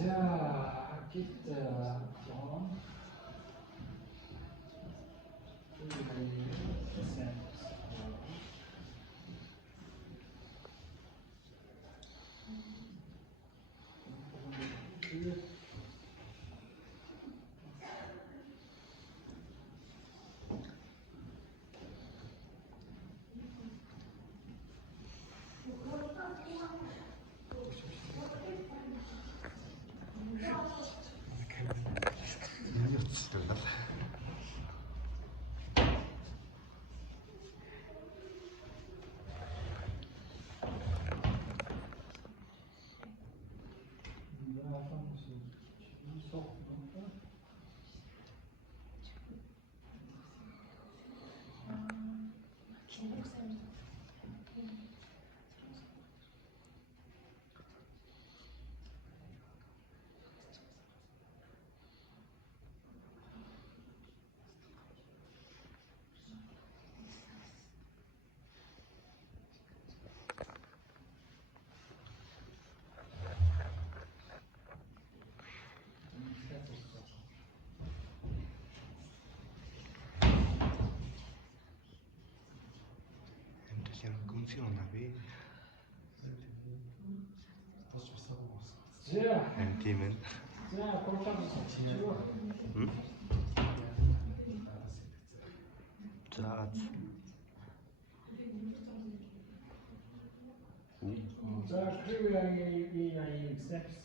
자, 기타 좀. funziona bene. Intimen. Zaat. 자, 그리고 이 섹스.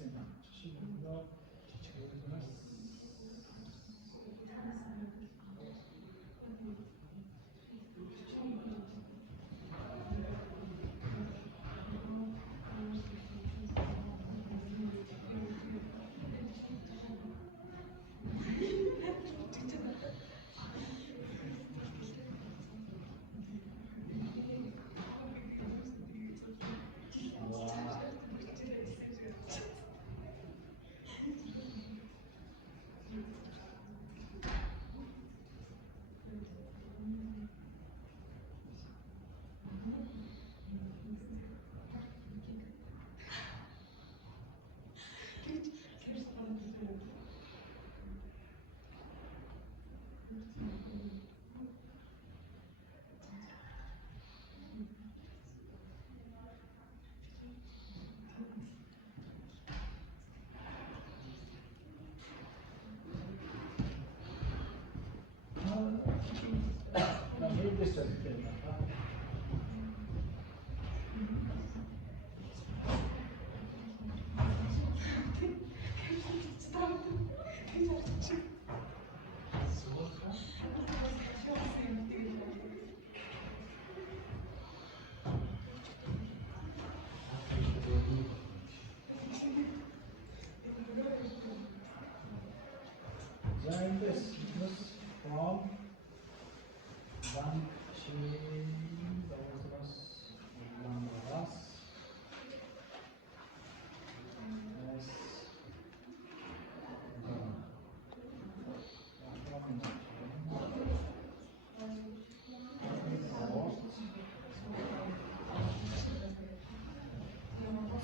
In this from one chain,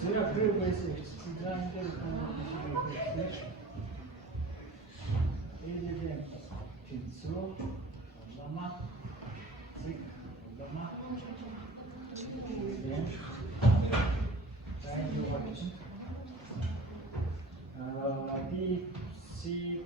제가 그러고 있어요. 디자인들 Pinso, lama, sik, lama, then trying to watch. Deep, seek,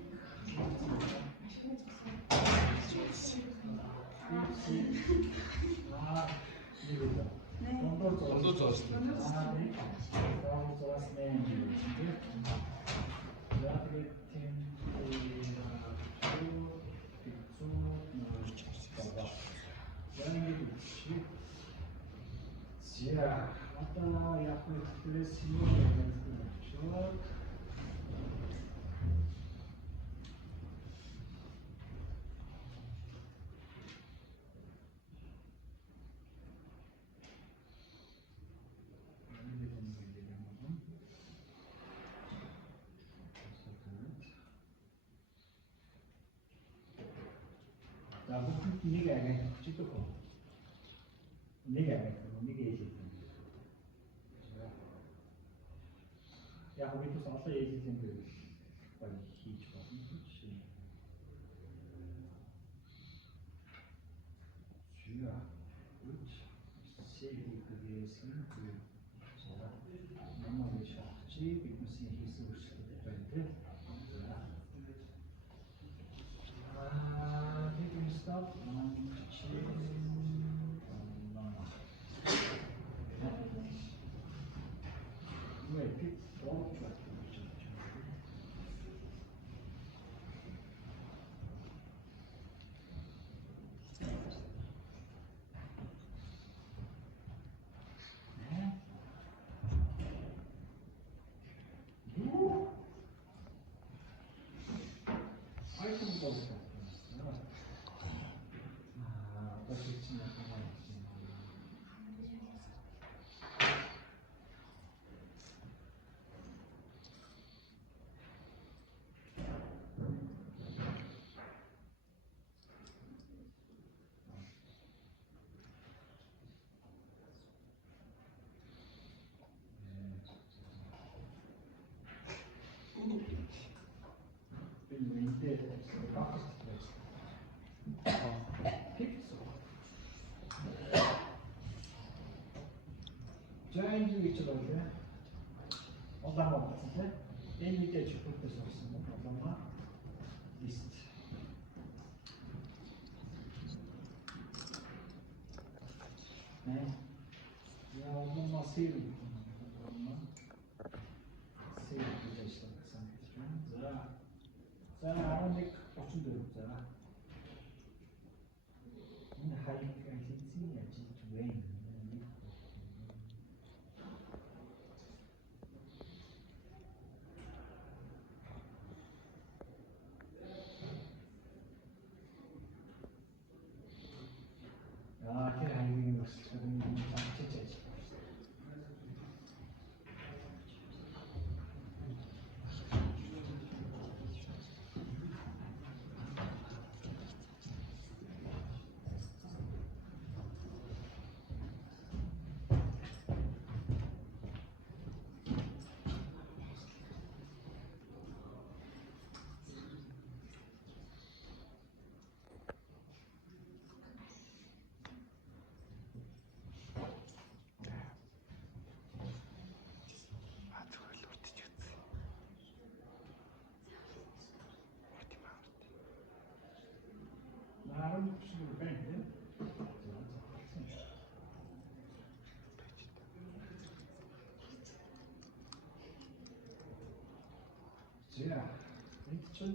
자, 아까 약간 플레이스로 쭉. 자, 뭐 네가 해. 찍고. 네가 해. 네가 해. Яг бид бас олон ээлжийн дээр баг хийж болно гэж. Зя. Үч. Сэвэдээс юм. Намайг шахчи биднээс хийсэн үйлчлэл байна тийм. We can stop on wait, pick all track. I can go. Join each other. Odama basite. En midye çıkıp sorsun. Odama list. Ne? Ya odama save. Odama save işte sanki. За 11 34 за. Энэ хайр хэлцэн яжиж байна. Тэр хайрын өсөлтөнд цаашиж яж. Narum şunu beğendim. Ya, ilk çöl.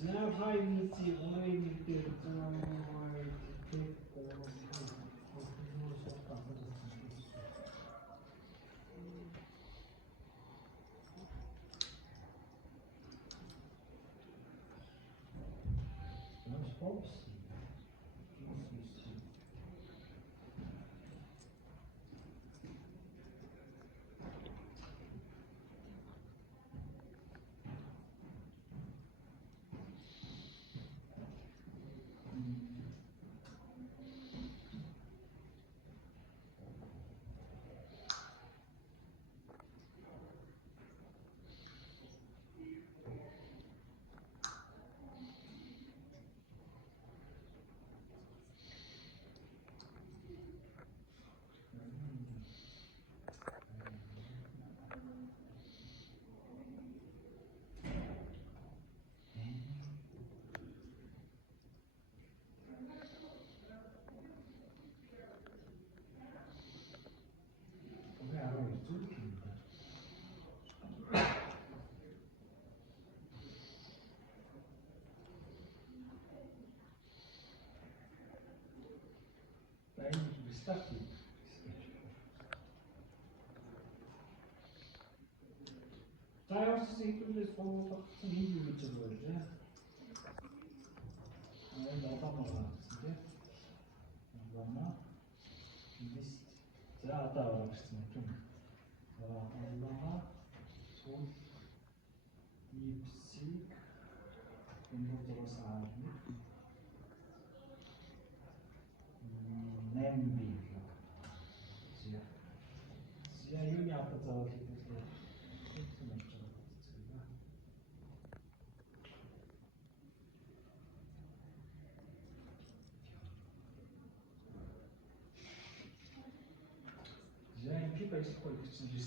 Now how you need to why you need to Starting. 자연스럽게 이끌려서 같은 인류 위주로 이제 너가 근데 리스트 자 아까 말했지만 좀 얼마나 손 입식 공부적으로 사는 냄비 지하 이름이 앞에서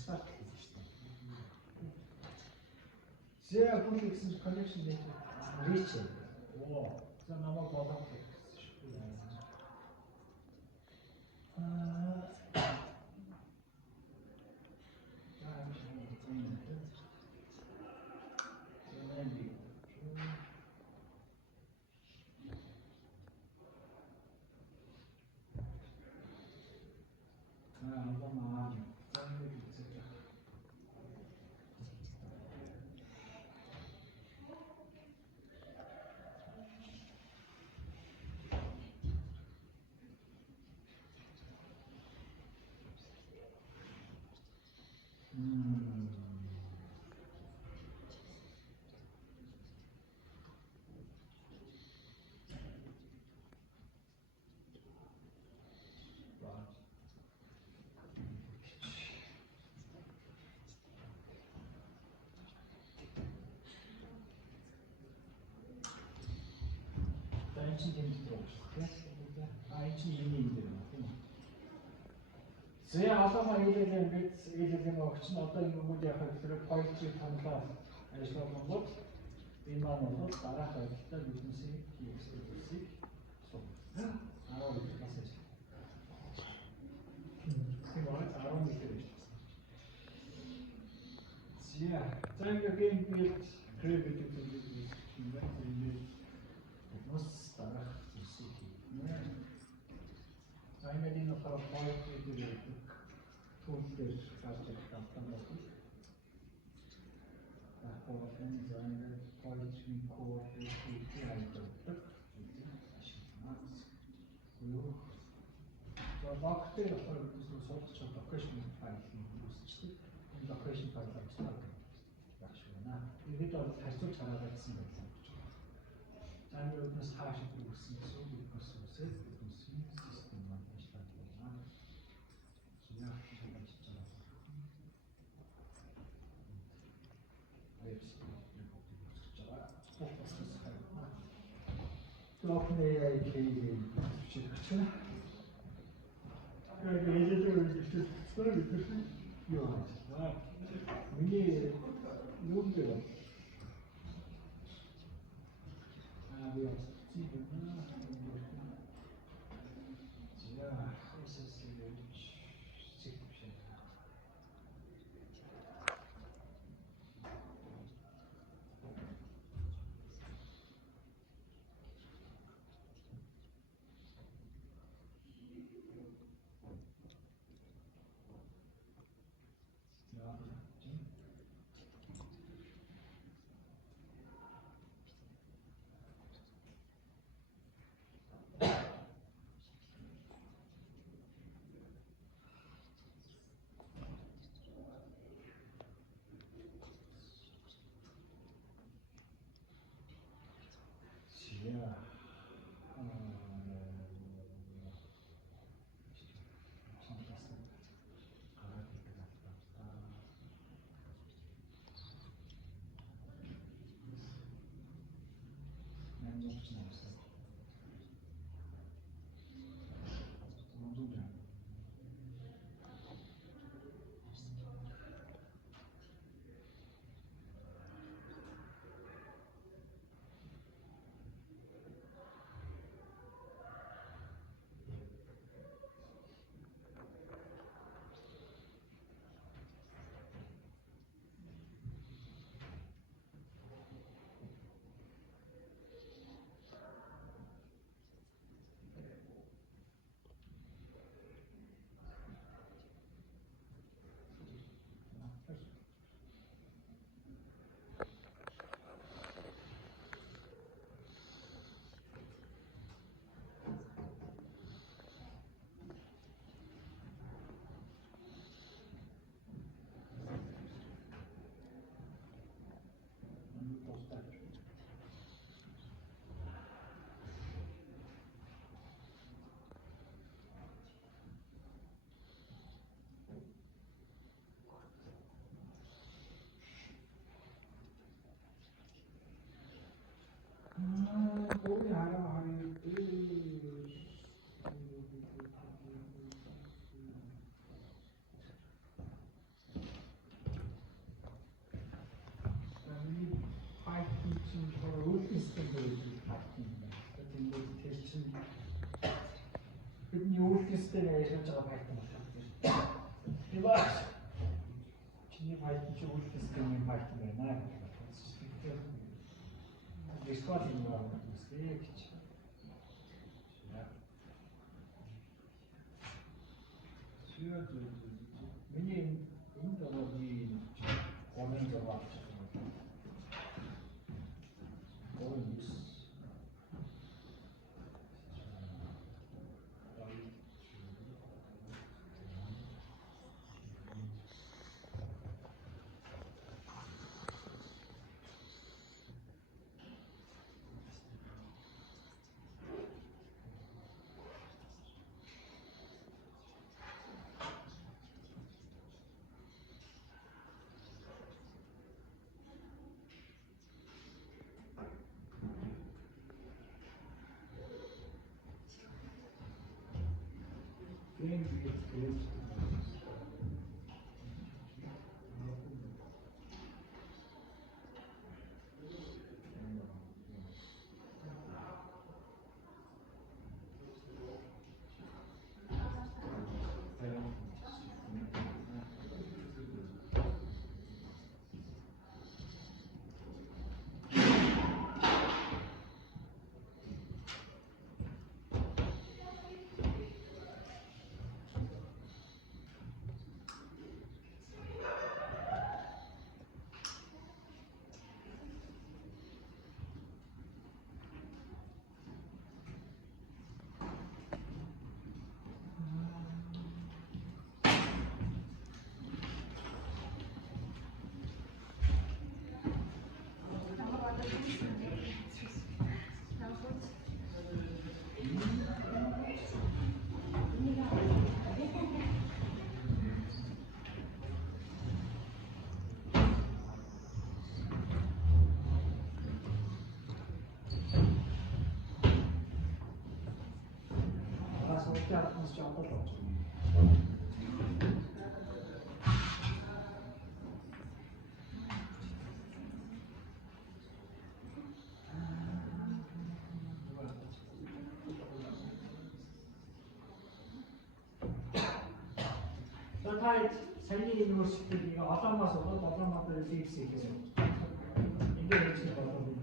Restart. Sehr gut ist Connection mit Richard. Wow, dann haben wir gerade için temizliyoruz. için yeni indiriyor. Зэ алама хэлээд бид хэлээд өгч нь одоо энэ бүгд яг тэр поетри танлаа ажилласан бол энэ маань бол дараах ажилтаа бизнесийн хийхсийг сум. Аа энэ бас. Тийм байна. 10 метр. Зэ цагийн бид кредит гэдэг юм. Мос дараах зүйлсийг хийнэ.Аймадын болохоор поетри гэдэг тулдэр гардаг тавтан байна. Ахын зайнер поетри код гэдэг хайдаг. Юу? Багтэр болохоор суулгач локейшн файлыг үүсчихдэг. Энэ локейшн файлыг авчихсан байх шүү байна. Бид бол харьцуулж хараагаадсан байлаа. Заримдаас хаашаа үүссэн гэсэн үг болсон үсээ үүссэн систем маань ажиллаад байна. Яг хийж байгаа. Тохны айкийг шийдчихсэн. Яг ээлжтэй үгтэй цэцэр гэдэг юм. Миний юу гэдэг вэ? Wir Ой хараа бидний үйлдэлтэй ажиллаж байгаа файлт байна. Яа. Чиний файлт чи үйлдэлтэй файлт байна. Дискорд юм байна. Үсгэж. Миний энэ дөрөвний гомын зураг. Yaptığımız çok da olacak. Zaten Selvi Üniversitesi'nde adam var sonra adamlar bir şey yapıyor. İngilizce konuşuyor.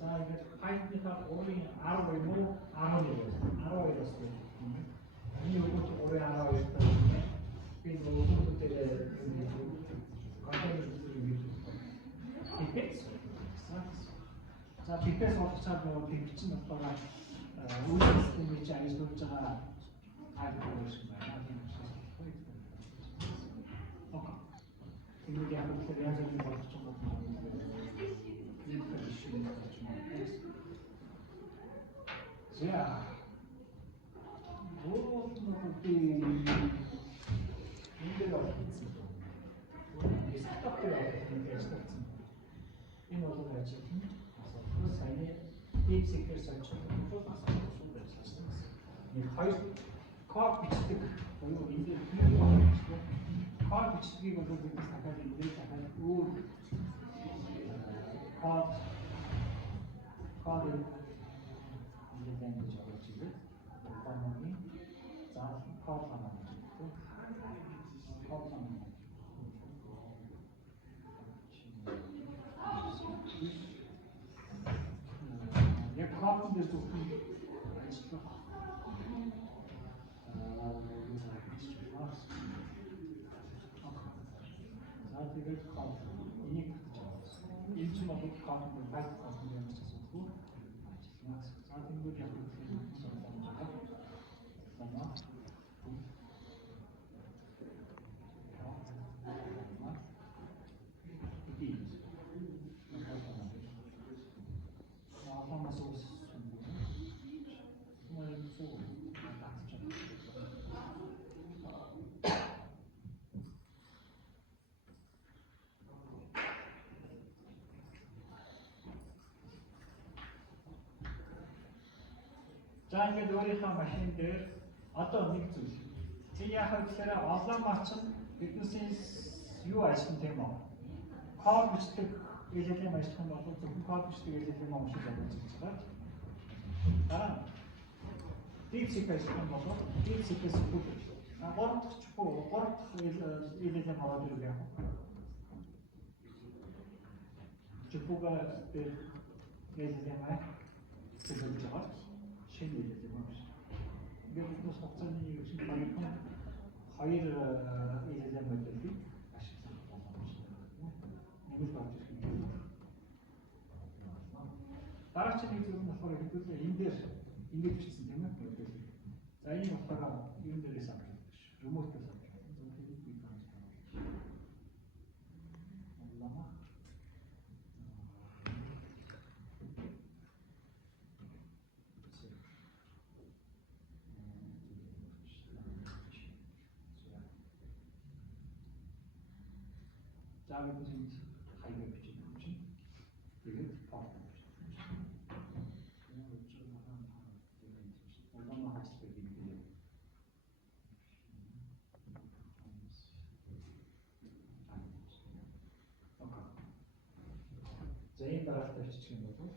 자 이게 파이니까 오래 알아보고 알아보고 이 요것도 오래 알아보고 있었는데 그래서 요것도 되게 자 빅베이스 어떻게 빅비치는 어떤가 우리 시스템 입장에서 글자가 알고 있습니다. 이게 한번 대략적인 것도 좀 자, 그때 문제가 있습니다. 우리 스타트가 어떻게 됐을지 이 모든 것이 그래서 그 사이에 딥시크를 설치하고 또 나서 수업을 했습니다. 거의 과학 비치득 그리고 인들 비교가 있고 과학 비치득이 거기서 사가지고 약간 과학을 이제 된 거죠. 지금 일단은 자 파워하나 있고 파워하나 예 과학인데도 좀 아시죠? 자 이게 과학 이니 일주일마다 과학을 발표 같은 거 있었고 zaten bu yapılan ama değil. Ama nasıl olsun? Umarım soğuk. За ингээд өөрийнхөө машин дээр одоо нэг зүйл. Чи яахад гэхээр онлайн марч биднээс юу ажиглан тийм үү? Код бичдэг ээлжийн ажиглах юм бол зөвхөн код бичдэг ээлжийн машин ажиллаж байгаа. Дараа нь DeepSeek ажиглах юм бол DeepSeek-ээс бүгд гурав дахь ээлжийн хараад ирэх юм. Чипуга дээр ээлжийн май зөвлөж байгаа. Шинэ ээлжийн май. Ингээд биднээс хугацааны шинэ баярхан хоёр ээлжийн моделийг ашиглах боломжтой. Нэг л болж ирэх юм. Дараагийн нэг зүйл нь болохоор хэдүүлээ энэ дээр ингэж бичсэн тийм ээ. За энэ болохоор энэ дээрээс авах гэж. Remote-ээс авах. Зөвхөн би тааж байна. Онлайн. За бид энэ хайгаа бичиж байгаа чинь. Тэгээд паст бичиж байгаа. Онлайн хайлттай юм. За энэ дараалал тавьчих юм бол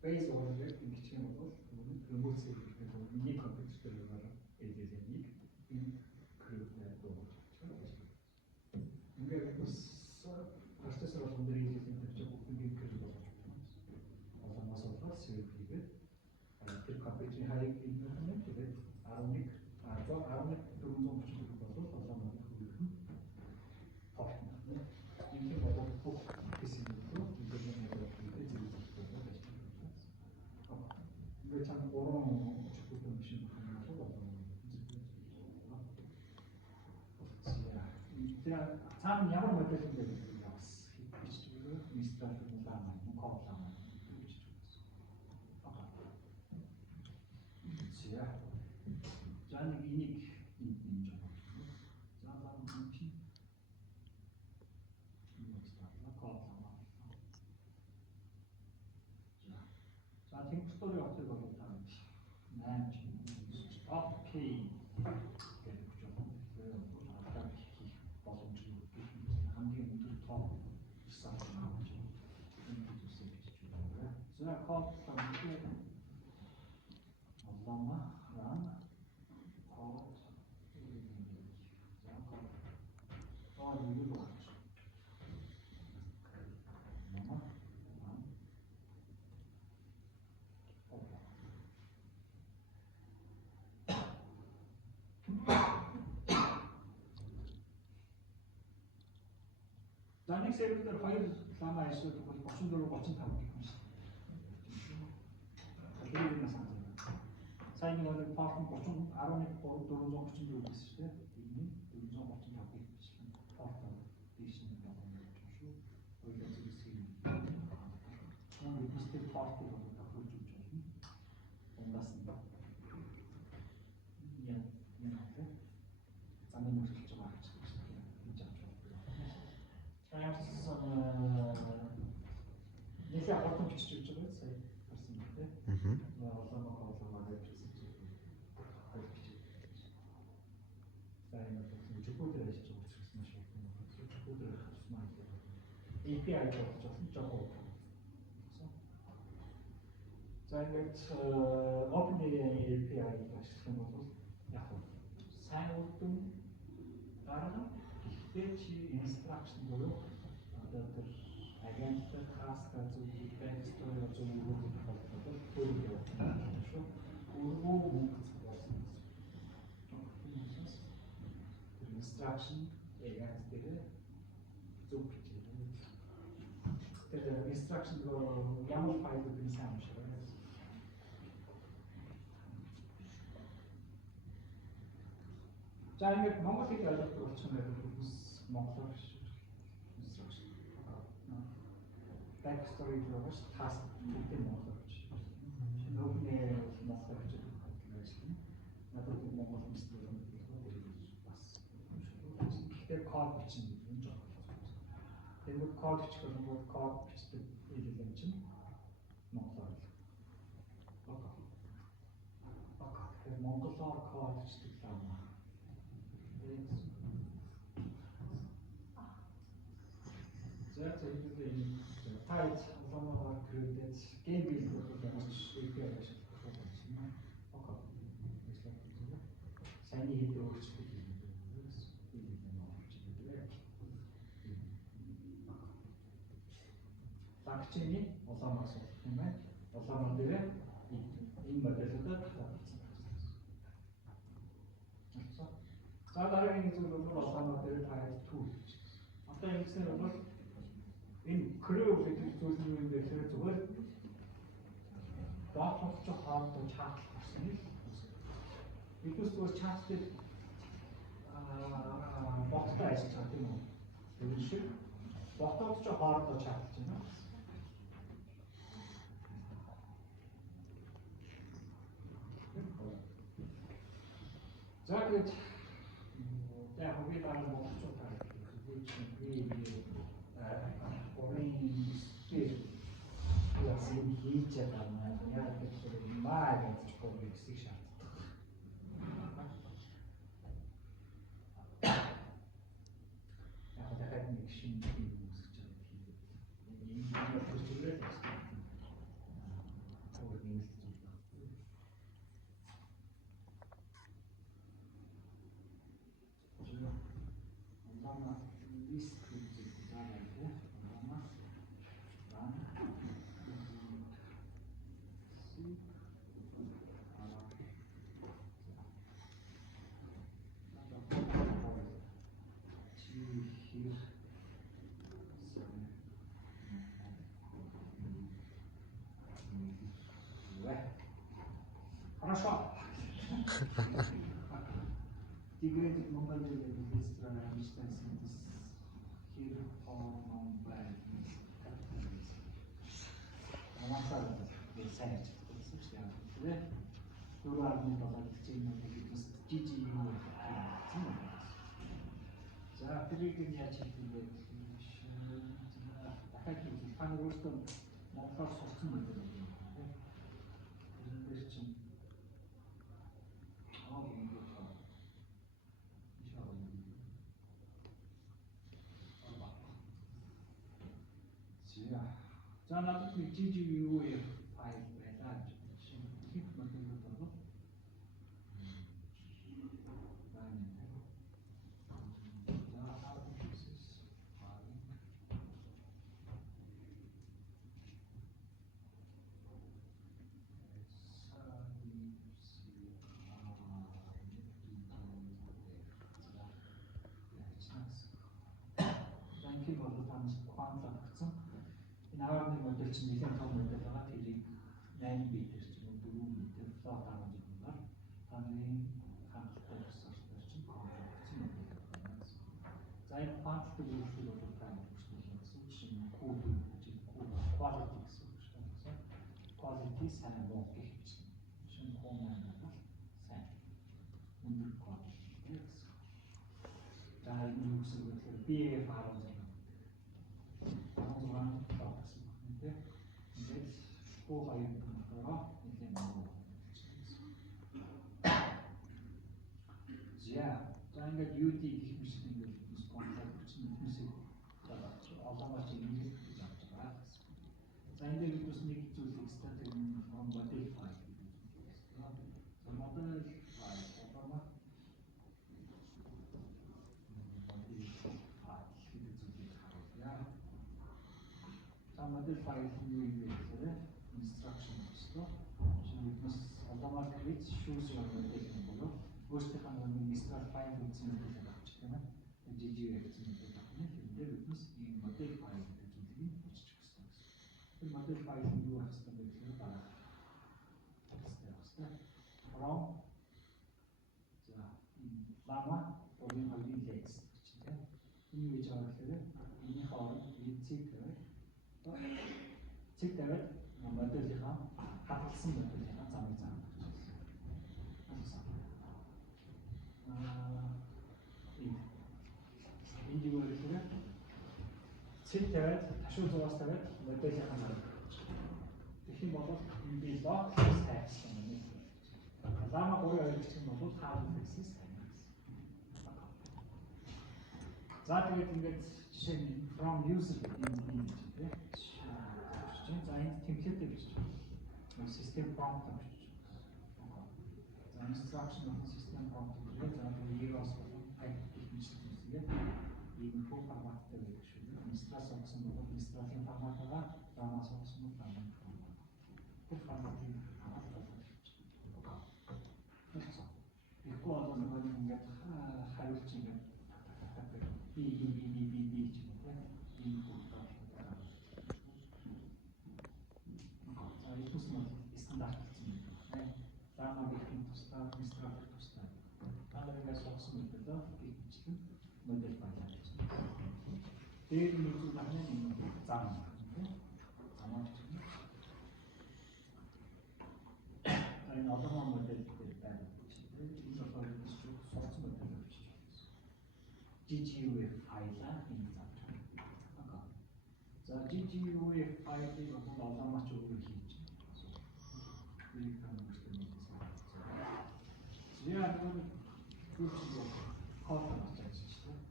base order гэх юм бол remote server гэх юм нэг компьютер дээр байгаа ADS-ийг энэ крипто дуулж байгаа. Ингээд процессор болгон дээр ADS-ийг тавьчих бүгд крипто болгож байна. Онлайнаас болоод server хийгээд тэр компьютерийн хаяг интернет тэгээд 11 430 бол онлайн хөлөх нь порт нь. Энэ бол бүх PC-ийн чам орон чипүүд машин байна. Тэр цаана ямар модель юм бэ гэдэг бас биччихвэл инсталляци лаана, код лаана биччихвэл. За. За нэг энийг энэ жоо. За энэ чинь код лаана. За температурын оцог бол окей. Хамгийн өндөр тоо гэсэн юм. За код хамтгүй онлайн ран код за код юу болж За нэг сервер хоёр лама эсвэл 34 35 гэх юм шиг. Тэр юм санаа. Сайн нэг бол порт 30 11 434 гэсэн шүү дээ. Энэ 435 гэх юм шиг. Порт дийш нэг юм шүү. Хоёулаа зэрэг юм. Нэг үстэй порт бол тохиолж өгч байна. Ундаас нь. Яа тий. Замын мөрөлж байгаа гэж байна. Хийж авч байна. Нэг хатан бичиж өгч байгаа сая харсан үү те. Олоо хийсэн чинь. Сая нэг чипүүдээр ажиллаж байгаа учраас маш их юм байна. Чипүүдээр хасмаа. API гэж болсон жоо. За ингээд OpenAI API ашиглах юм бол яг сайн үрдэн дараа гэхдээ чи instruction болов одоо тэр агенттай хастай зүйл backstory зүйл үүрэг болдог төрөл явуулах шүү. Өөрөөр хэлбэл тэр instruction агент дээр зөв бичээ. Тэр instruction руу ямар файлыг сайн унших вэ? За ингээд Монгол хэл ойлгох болчих юм байна. Монголоор instruction. Backstory гэж task гэдэг монголоор биш. Нөгөөний монголоор гэж байна. Надад монгол хэлтэй юм бас. Гэхдээ код бичнэ юм жоо. Тэгээд код бичих бол код бичдэг хэлэл юм чинь монголоор. Монголоор кодчдаг лама. За энэ тайц ламаар кредит геймбил болох юмш ихтэй ашиглах байна. Окей. Сайн хийдэг өөрчлөлт хийдэг. Лагчны улаанаас юм байна. Улаан дээр энэ модельудад тавьсан. За дараагийн зүйл бол улаан дээр тайц түүх. Одоо ингэснээр бол энэ крив гэдэг зүйл нь юм дээр зүгээр доторч хоорондоо чатлах гэсэн юм. Биднес зүгээр чатлыг боттой ажиллаж байгаа тийм үү? Тэр шиг ботод ч хоорондоо чатлаж байна. За тэгээд яг би дараа монголчуудаар хийж байгаа юм яа гэхээр маа гэж powiedzisig шаарддаг. Яг дахиад нэг шинэ юм үүсгэж байгаа юм. Энэ процедурыг Хорошо. Теперь мы будем быстро читать here on by. Намасаа сайн хэлсэн. Тэгээ дөрвөр нь болоод чинь бас жижиг юм байна. За тэрийг нь яаж хийх вэ? Дахиад тань өөртөө монголоор сурсан байдаг юм. Тэр чинь за надад нэг жижиг юу файл байлаа гэж хит материал болов. Танки болов танаас квант авсан. Наавны модель чинь нэгэн том модель байгаа. Тэрийг 8 битээр чинь 4 битээр флот аваад байгаа. Таны хангалттай ресурсээр чинь компьютер модель байна. За энэ кванттай үйлчлэл бол тань хүчлэл гэсэн чинь код гэж код quality гэсэн үг шүү дээ. Quality сайн боо гэх юм чинь. Шинэ команд бол сайн. Өндөр quality гэсэн. За энэ юу гэсэн үг вэ? BF 16 хоо хаяг болохоор нэлээд муу. За ингээд UD гэх юм шиг ингээд спонсор чинь хүмүүсийг олонгоч ингэж хийж авч байгаа. За энэ дээр бас нэг зүйлийг статик модель файл гэдэг. За модель файл формат модель файл юу юм бэ гэхээр instruction гэсэн. Шинэ automatic choose your model юм болов. Өөрсдийнхөө нэг start file гэсэн зүйлийг авчих тийм ээ. GG гэсэн зүйлийг авах нь хэрэг биднес ийм модель файл гэдэг зүйлийг бичих гэсэн. Тэр модель файл нь юу ахсан бэ гэхээр дараа хэвчээ. From за lama өөрийн хоёрын lex чинь тийм. Энэ юу гэж байгаа гэхээр энэ хооронд цэг тавиад модельийнхаа хадгалсан модельийнхаа замыг заах. Энд юу гэхээр цэг тавиад ташуу зугаас тавиад модельийнхаа замыг. Тэгэх юм бол энэ би лог сайжсан юм. заама 3 ойлгох юм бол half x-ээс тань гэсэн. За тэгээд ингээд жишээ нь from user гэдэг юм тийм. За энд template гэж байна. System prompt гэж байна. За instruction of system prompt гэж байна. За EOS болон type гэх мэт ийм info форматтай байдаг шүү дээ. Instance сонгосон бол instance-ийн форматаа заамаа сонгосон бол заамаа формат. Тэр форматын хамаатай байна. Ихгүй бол ингээд хариулт ингээд би гэж юм байна. Энэ бүгд стандарт гэсэн юм байна. Заамаа гэх юм тусдаа, инструктор тусдаа. Таалагдсан сонгосон мэтэл гихмичлэн модель байлаа гэж байна. Тэгээд нэг зүйл байна юм заамаа. Заамаа гэж байна. Энэ одоогийн модель дээр байна гэж байна. Энэ болохоор сонгосон модель гэж байна. GGUF файлаа энэ зааж байна. За GGUF файлыг одоомаач өөрөөр хийж яа тэгвэл код хийж байна.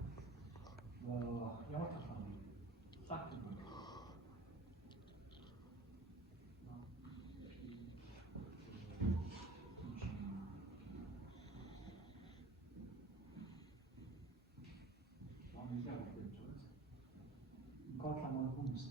Ямар талаар факт юм. Код хамаа хүмүүс.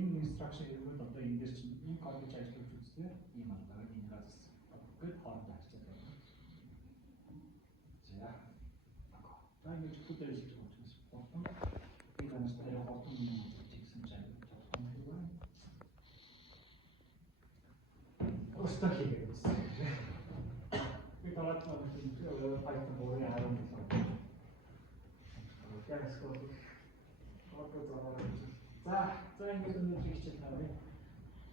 Энэ instruction хэрэглээд одоо энэ дээр чинь энэ код гэж ажиллаж үзтээ ийм алгаа энэ газар гээд хоорондоо харьцаад байна. За. За ингэж хөтөл хийж байгаа учраас болон энэганц дээр хортон юм гэсэн чинь жоохон хэрэг байна. Остоо хийгээд үзсэн. Би тараад байгаа юм чинь Python бороо хараад байна. Яагаад скол одоо зараад. За ингээд өнөөдөр хичээл харъя.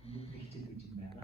Өнөөдөр хичээл гэж юм байна.